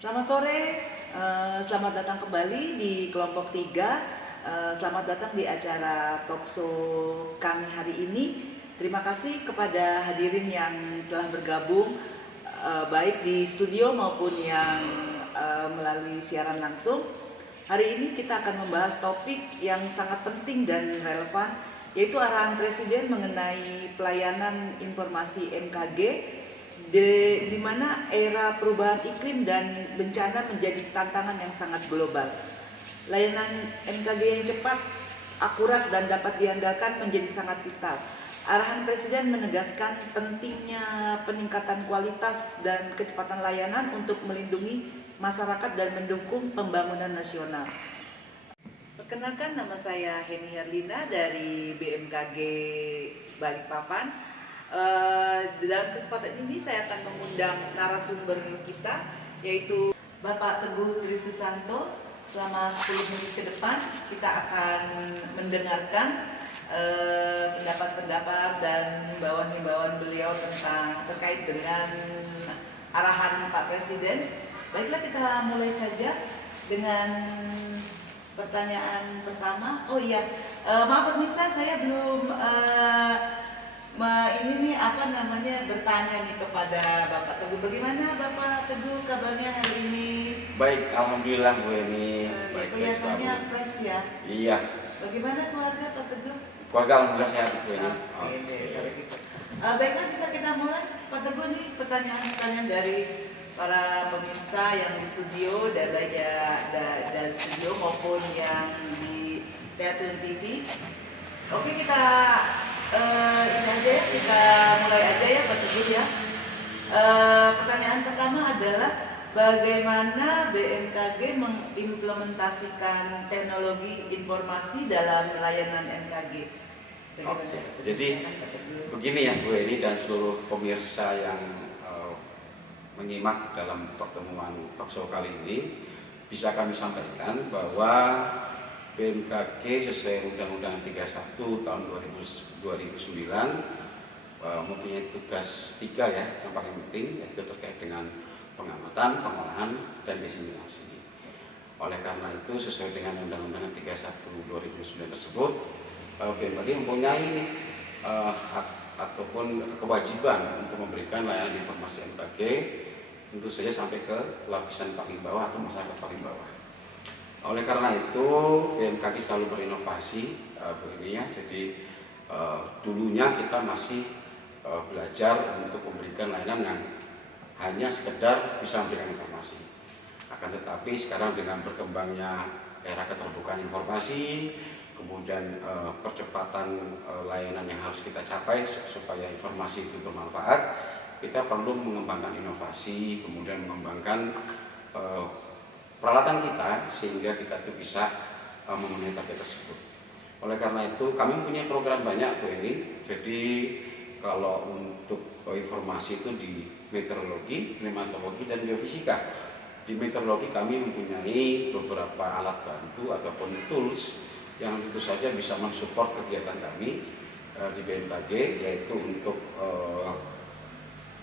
Selamat sore, selamat datang kembali di kelompok 3. Selamat datang di acara talkshow kami hari ini. Terima kasih kepada hadirin yang telah bergabung, baik di studio maupun yang melalui siaran langsung. Hari ini kita akan membahas topik yang sangat penting dan relevan, yaitu arahan Presiden mengenai pelayanan informasi MKG di mana era perubahan iklim dan bencana menjadi tantangan yang sangat global. Layanan MKG yang cepat, akurat dan dapat diandalkan menjadi sangat vital. Arahan Presiden menegaskan pentingnya peningkatan kualitas dan kecepatan layanan untuk melindungi masyarakat dan mendukung pembangunan nasional. Perkenalkan, nama saya Heni Herlina dari BMKG Balikpapan. Dalam kesempatan ini saya akan mengundang narasumber kita, yaitu Bapak Teguh Trisusanto. Selama 10 menit ke depan kita akan mendengarkan pendapat-pendapat dan himbauan-himbauan beliau terkait dengan arahan Pak Presiden. Baiklah, kita mulai saja dengan pertanyaan pertama. Oh iya, maaf pemirsa, saya belum bertanya nih kepada Bapak Teguh. Bagaimana Bapak Teguh kabarnya hari ini? Baik, alhamdulillah Bu Eni. Baik, kelihatannya fresh ya. Iya. Bagaimana keluarga Pak Teguh? Keluarga alhamdulillah sehat Bu Eni. Oke, kalau gitu. Baiklah, bisa kita mulai Pak Teguh nih pertanyaan-pertanyaan dari para pemirsa yang di studio, dan baik ya dari studio maupun yang di Stasiun TV. Oke, kita ini aja ya, kita mulai aja ya Pak Teguh ya. Pertanyaan pertama adalah bagaimana BMKG mengimplementasikan teknologi informasi dalam layanan MKG? Oke, jadi begini ya Bu Eni dan seluruh pemirsa yang menyimak dalam pertemuan talkshow kali ini, bisa kami sampaikan bahwa BMKG sesuai Undang-Undang 31 tahun 2009 mempunyai tugas 3 ya yang paling penting, yaitu terkait dengan pengamatan, pengolahan, dan diseminasi. Oleh karena itu, sesuai dengan Undang-Undang 31 2009 tersebut, BMKG mempunyai hak ataupun kewajiban untuk memberikan layanan informasi MKG tentu saja sampai ke lapisan paling bawah atau masyarakat paling bawah. Oleh karena itu, BMKG selalu berinovasi begini ya. Jadi dulunya kita masih belajar untuk memberikan layanan yang hanya sekedar bisa memberikan informasi. Akan tetapi sekarang dengan berkembangnya era keterbukaan informasi, kemudian percepatan layanan yang harus kita capai supaya informasi itu bermanfaat, kita perlu mengembangkan inovasi, kemudian mengembangkan peralatan kita sehingga kita itu bisa memenuhi target tersebut. Oleh karena itu kami punya program banyak Bu Eni. Jadi kalau untuk informasi itu di meteorologi, klimatologi, dan geofisika. Di meteorologi kami mempunyai beberapa alat bantu ataupun tools yang tentu saja bisa mensupport kegiatan kami di BMKG, yaitu untuk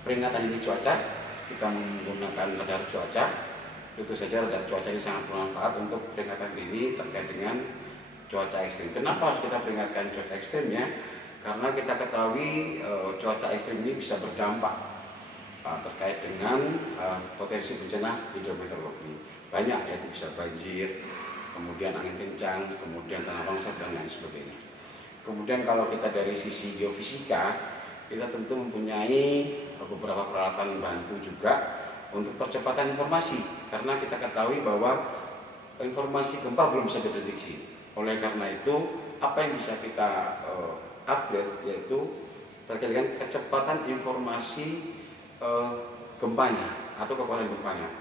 peringatan dini cuaca. Kita menggunakan radar cuaca. Tentu saja radar cuaca ini sangat bermanfaat untuk peringatan dini terkait dengan cuaca ekstrim. Kenapa harus kita peringatkan cuaca ekstrimnya? Karena kita ketahui cuaca ekstrim ini bisa berdampak terkait dengan potensi bencana hidrometeorologi. Banyak, yaitu bisa banjir, kemudian angin kencang, kemudian tanah longsor, dan lain sebagainya. Kemudian kalau kita dari sisi geofisika, kita tentu mempunyai beberapa peralatan bantu juga untuk percepatan informasi, karena kita ketahui bahwa informasi gempa belum bisa diprediksi. Oleh karena itu, apa yang bisa kita upgrade yaitu terkait dengan kecepatan informasi gempanya atau kekuatan gempanya.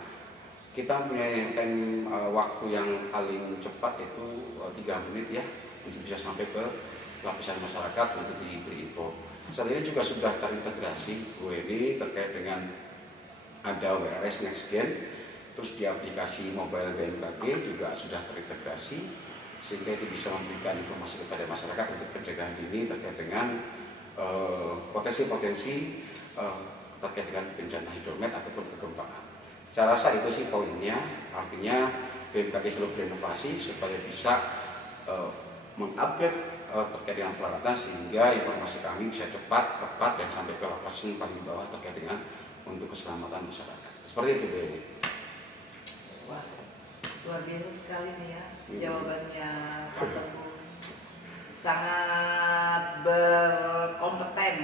Kita punya time waktu yang paling cepat itu 3 menit ya, untuk bisa sampai ke lapisan masyarakat untuk diberi info. Saat ini juga sudah terintegrasi Bu Eni terkait dengan ada WRS NextGen, terus di aplikasi mobile BMKG juga sudah terintegrasi, sehingga itu bisa memberikan informasi kepada masyarakat untuk pencegahan dini terkait dengan potensi-potensi terkait dengan bencana hidromet ataupun kegempaan. Saya rasa itu sih poinnya, artinya BMKG selalu berinovasi supaya bisa mengupgrade terkait dengan peralatan sehingga informasi kami bisa cepat, tepat, dan sampai ke lokasi paling bawah terkait dengan untuk keselamatan masyarakat. Seperti itu, Bu Eni. Wah, luar biasa sekali nih ya jawabannya Pak Teguh. Sangat berkompeten.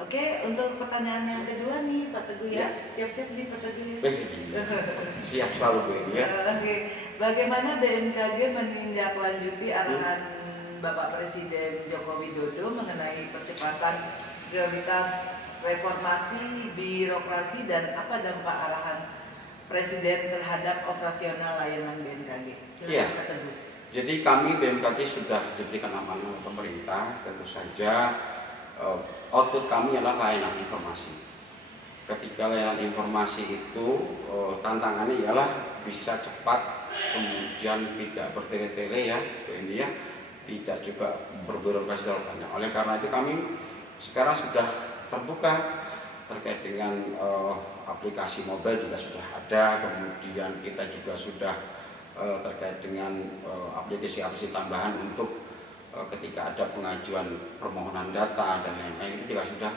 Oke, untuk pertanyaan yang kedua nih Pak Teguh ya. Siap-siap nih Pak Teguh. Siap selalu, Bu Eni ya. Oke, bagaimana BMKG menindaklanjuti arahan Bapak Presiden Joko Widodo mengenai percepatan prioritas reformasi birokrasi dan apa dampak arahan Presiden terhadap operasional layanan BMKG? Silakan Pak Teguh. Jadi kami BMKG sudah diberikan amanah oleh pemerintah, tentu saja output kami adalah layanan informasi. Ketika layanan informasi itu tantangannya ialah bisa cepat, kemudian tidak bertele-tele ya, ini ya, tidak juga berbirokrasi terlalu panjang. Oleh karena itu kami sekarang sudah terbuka terkait dengan aplikasi mobile juga sudah ada, kemudian kita juga sudah terkait dengan aplikasi-aplikasi tambahan untuk ketika ada pengajuan permohonan data dan lain-lain, itu juga sudah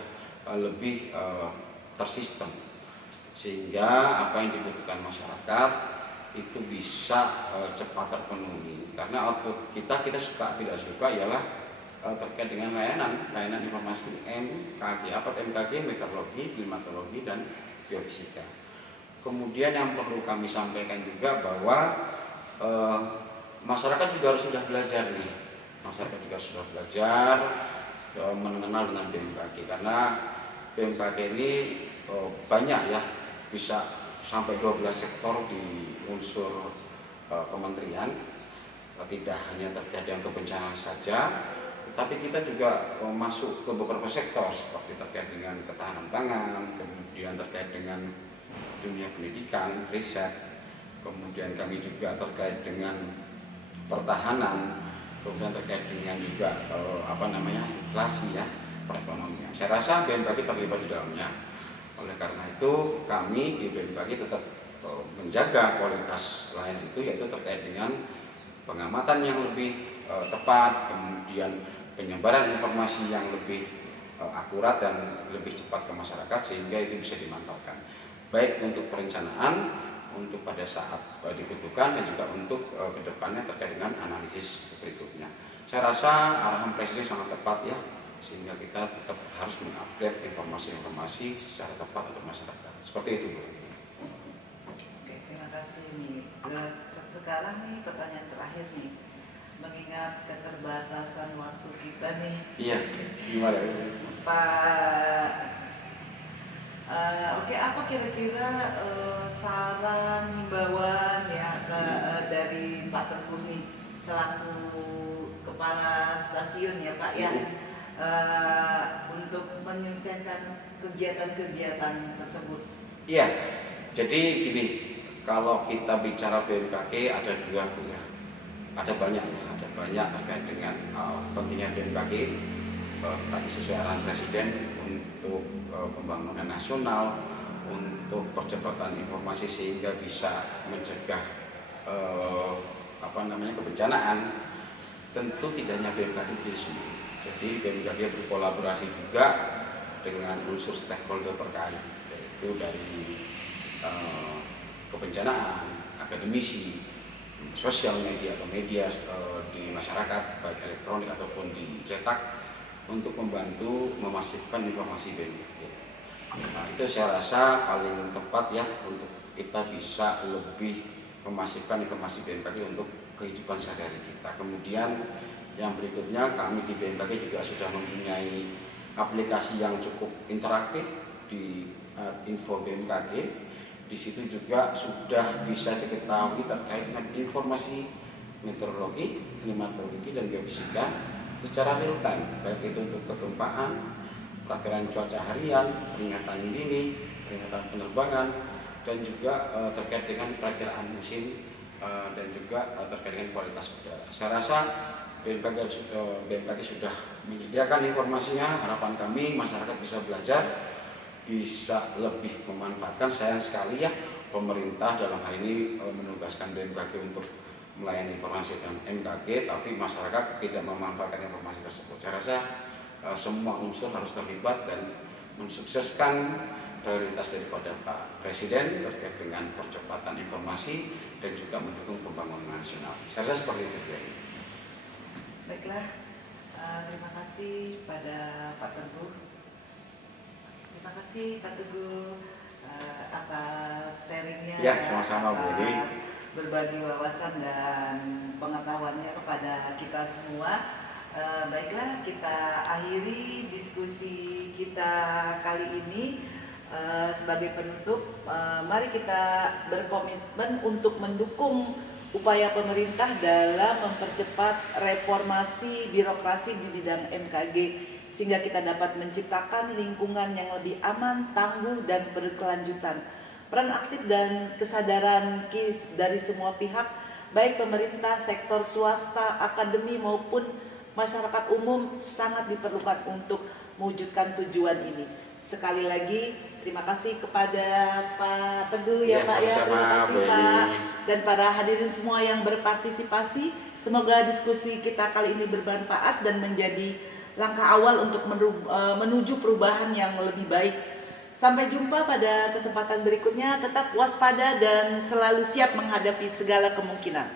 lebih tersistem, sehingga apa yang dibutuhkan masyarakat itu bisa cepat terpenuhi. Karena output kita suka tidak suka ialah terkait dengan layanan informasi MKG, apa MKG, meteorologi, klimatologi, dan geofisika. Kemudian yang perlu kami sampaikan juga bahwa masyarakat juga sudah belajar nih, masyarakat juga sudah belajar mengenal dengan BMKG, karena BMKG ini banyak ya, bisa sampai 12 sektor di unsur kementerian, tidak hanya terkait dengan kebencanaan saja, tapi kita juga masuk ke beberapa sektor seperti terkait dengan ketahanan pangan, kemudian terkait dengan dunia pendidikan, riset, kemudian kami juga terkait dengan pertahanan, kemudian terkait dengan juga inflasi ya, perekonomian. Saya rasa BMKG terlibat di dalamnya. Oleh karena itu kami di BMKG tetap menjaga kualitas layanan itu, yaitu terkait dengan pengamatan yang lebih tepat, kemudian penyebaran informasi yang lebih akurat dan lebih cepat ke masyarakat, sehingga itu bisa dimantapkan baik untuk perencanaan, untuk pada saat dibutuhkan, dan juga untuk kedepannya terkait dengan analisis berikutnya. Saya rasa arahan Presiden sangat tepat ya, sehingga kita tetap harus mengupdate informasi-informasi secara tepat untuk masyarakat. Seperti itu, Bu. Oke, terima kasih nih. Sekarang nih pertanyaan terakhir nih, mengingat keterbatasan waktu kita nih. Iya, gimana? Pak, oke, apa kira-kira saran himbauan ya dari Pak Teguh nih selaku kepala stasiun ya Pak ya, untuk menyukseskan kegiatan-kegiatan tersebut? Iya, jadi gini, kalau kita bicara BMKG ada dua ya, ada banyak terkait dengan pentingnya BMKG tadi sesuai arahan Presiden untuk pembangunan nasional, untuk percepatan informasi sehingga bisa mencegah kebencanaan. Tentu tidak hanya BMKG di sini. Jadi BMKG berkolaborasi juga dengan unsur stakeholder terkait, yaitu dari kebencanaan, akademisi, sosial media atau media di masyarakat, baik elektronik ataupun dicetak, untuk membantu memasifkan informasi BMKG. Nah, itu saya rasa paling tepat ya, untuk kita bisa lebih memasifkan informasi BMKG untuk kehidupan sehari-hari kita. Kemudian yang berikutnya, kami di BMKG juga sudah mempunyai aplikasi yang cukup interaktif di Info BMKG. Di situ juga sudah bisa diketahui terkait dengan informasi meteorologi, klimatologi, dan geofisika secara real time, baik itu untuk kegempaan, perakiraan cuaca harian, peringatan dini, peringatan penerbangan, dan juga terkait dengan perakiraan musim dan juga terkait dengan kualitas udara. Saya rasa BMKG sudah menyediakan informasinya. Harapan kami masyarakat bisa belajar, bisa lebih memanfaatkan. Sayang sekali ya, pemerintah dalam hal ini menugaskan BMKG untuk melayani informasi dan MKG, tapi masyarakat tidak memanfaatkan informasi tersebut. Saya rasa semua unsur harus terlibat dan mensukseskan prioritas daripada Pak Presiden terkait dengan percepatan informasi dan juga mendukung pembangunan nasional. Saya rasa seperti itu. Baiklah, terima kasih pada Pak Teguh. Terima kasih Pak Teguh atas sharingnya, Ya, sama-sama Bu Eni. Berbagi wawasan dan pengetahuannya kepada kita semua. Baiklah, kita akhiri diskusi kita kali ini. Sebagai penutup, mari kita berkomitmen untuk mendukung upaya pemerintah dalam mempercepat reformasi birokrasi di bidang MKG sehingga kita dapat menciptakan lingkungan yang lebih aman, tangguh, dan berkelanjutan. Peran aktif dan kesadaran dari semua pihak, baik pemerintah, sektor swasta, akademi maupun masyarakat umum sangat diperlukan untuk mewujudkan tujuan ini. Sekali lagi terima kasih kepada Pak Teguh ya Pak ya, terima kasih Pak, dan para hadirin semua yang berpartisipasi. Semoga diskusi kita kali ini bermanfaat dan menjadi langkah awal untuk menuju perubahan yang lebih baik. Sampai jumpa pada kesempatan berikutnya, tetap waspada dan selalu siap menghadapi segala kemungkinan.